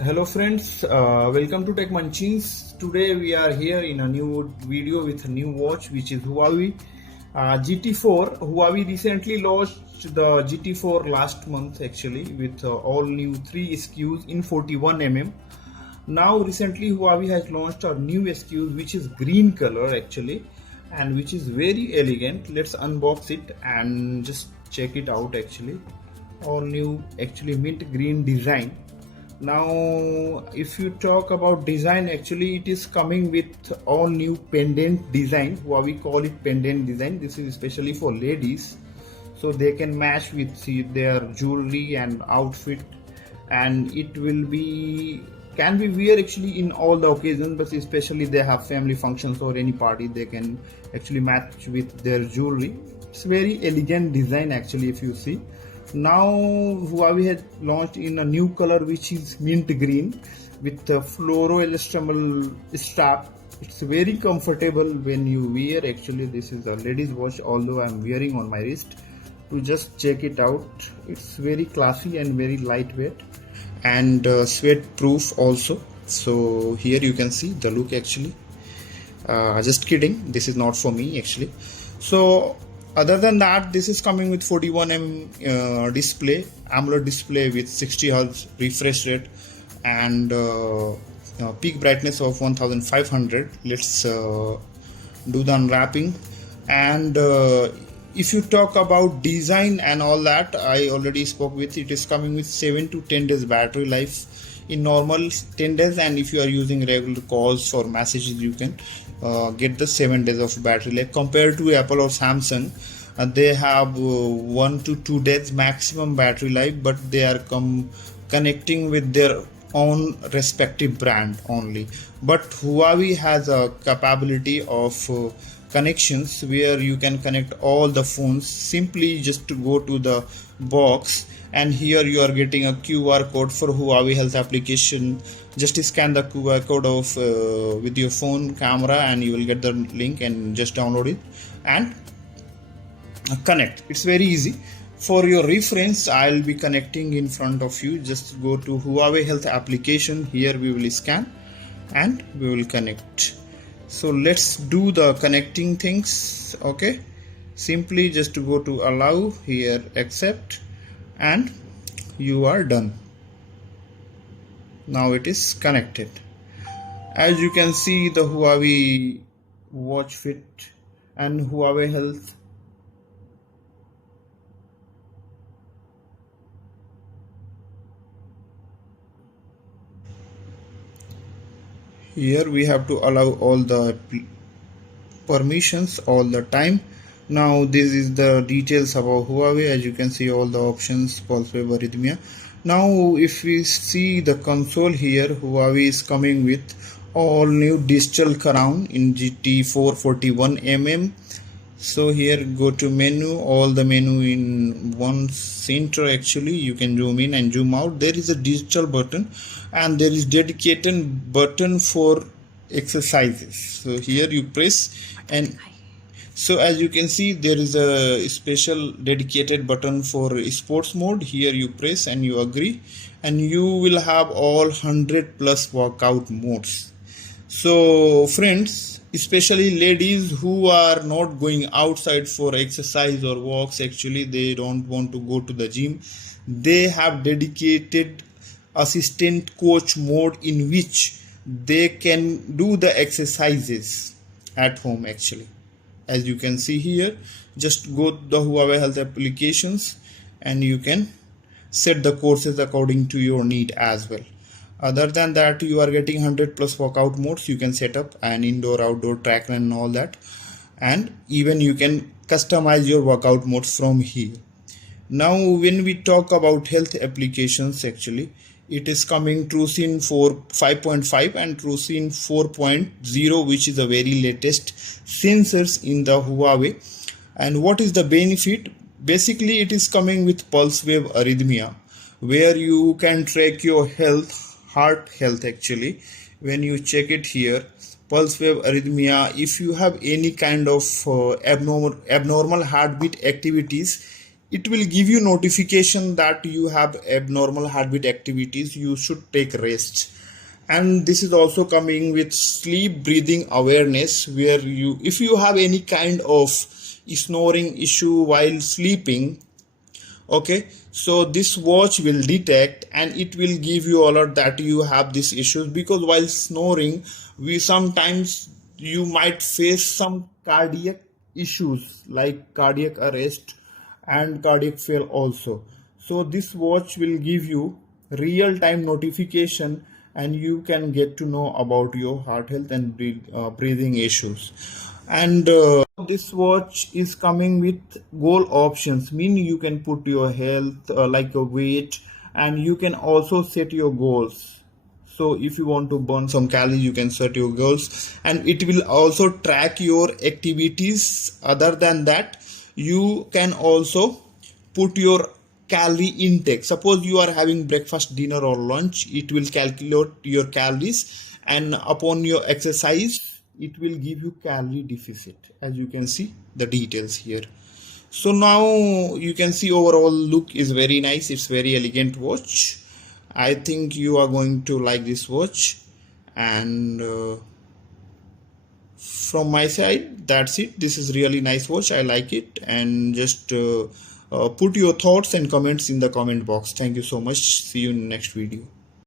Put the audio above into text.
Hello friends, welcome to Tech Munchies. Today we are here in a new video with a new watch which is Huawei GT4. Huawei recently launched the GT4 last month actually with all new 3 SKUs in 41 mm. Now recently Huawei has launched a new SKU which is green color actually and which is very elegant. Let's unbox it and just check it out actually. All new actually mint green design. Now if you talk about design, actually it is coming with all new pendant design. What we call it pendant design. This is especially for ladies, so they can match with their jewelry and outfit, and it will be can be wear actually in all the occasions, but especially they have family functions or any party, they can actually match with their jewelry. It's very elegant design actually if you see. Now Huawei has launched in a new color which is mint green with a fluoro elastomer strap. It's very comfortable when you wear. Actually this is a ladies watch, although I'm wearing on my wrist. To just check it out, it's very classy and very lightweight and sweat proof also. So here you can see the look actually. Just kidding, this is not for me actually. So other than that, this is coming with 41mm display, AMOLED display with 60 Hz refresh rate and peak brightness of 1500. Let's do the unwrapping. And if you talk about design and all that, I already spoke with. It is coming with 7 to 10 days battery life in normal 10 days, and if you are using regular calls or messages, you can get the 7 days of battery life. Compared to Apple or Samsung, they have 1 to 2 days maximum battery life, but they are connecting with their own respective brand only. But Huawei has a capability of connections where you can connect all the phones. Simply just to go to the box, and here you are getting a QR code for Huawei Health application. Just scan the QR code of with your phone camera and you will get the link and just download it and connect. It's very easy. For your reference, I'll be connecting in front of you. Just go to Huawei Health application. Here we will scan and we will connect. So let's do the connecting things. Okay, simply just to go to allow, here accept, and you are done. Now it is connected. As you can see, the Huawei watch fit and Huawei Health. Here we have to allow all the permissions all the time. Now this is the details about Huawei. As you can see, all the options, pulse wave, arrhythmia. Now if we see the console here, Huawei is coming with all new digital crown in GT4 41mm. So here go to menu, all the menu in one center. Actually you can zoom in and zoom out. There is a digital button and there is dedicated button for exercises. So here you press, and so as you can see, there is a special dedicated button for sports mode. Here you press and you agree, and you will have all 100 plus workout modes. So friends, especially ladies who are not going outside for exercise or walks, actually they don't want to go to the gym, they have dedicated assistant coach mode in which they can do the exercises at home. Actually, as you can see here, just go to the Huawei Health applications and you can set the courses according to your need as well. Other than that, you are getting 100 plus workout modes. You can set up an indoor outdoor tracker and all that, and even you can customize your workout modes from here. Now when we talk about health applications, actually it is coming TrueScene 4 5.5 and TrueScene 4.0, which is a very latest sensors in the Huawei. And what is the benefit? Basically it is coming with pulse wave arrhythmia, where you can track your health, heart health. Actually when you check it here, pulse wave arrhythmia, if you have any kind of abnormal heartbeat activities, it will give you notification that you have abnormal heartbeat activities, you should take rest. And this is also coming with sleep breathing awareness, where you, if you have any kind of snoring issue while sleeping, okay, so this watch will detect and it will give you alert that you have these issues, because while snoring we sometimes, you might face some cardiac issues like cardiac arrest and cardiac fail also. So this watch will give you real time notification and you can get to know about your heart health and breathing issues. And this watch is coming with goal options, meaning you can put your health, like a weight, and you can also set your goals. So if you want to burn some calories, you can set your goals, and it will also track your activities. Other than that, you can also put your calorie intake. Suppose you are having breakfast, dinner or lunch, it will calculate your calories, and upon your exercise it will give you calorie deficit, as you can see the details here. So now you can see overall look is very nice, it's very elegant watch. I think you are going to like this watch. And from my side, that's it. This is really nice watch, I like it. And just put your thoughts and comments in the comment box. Thank you so much, see you in the next video.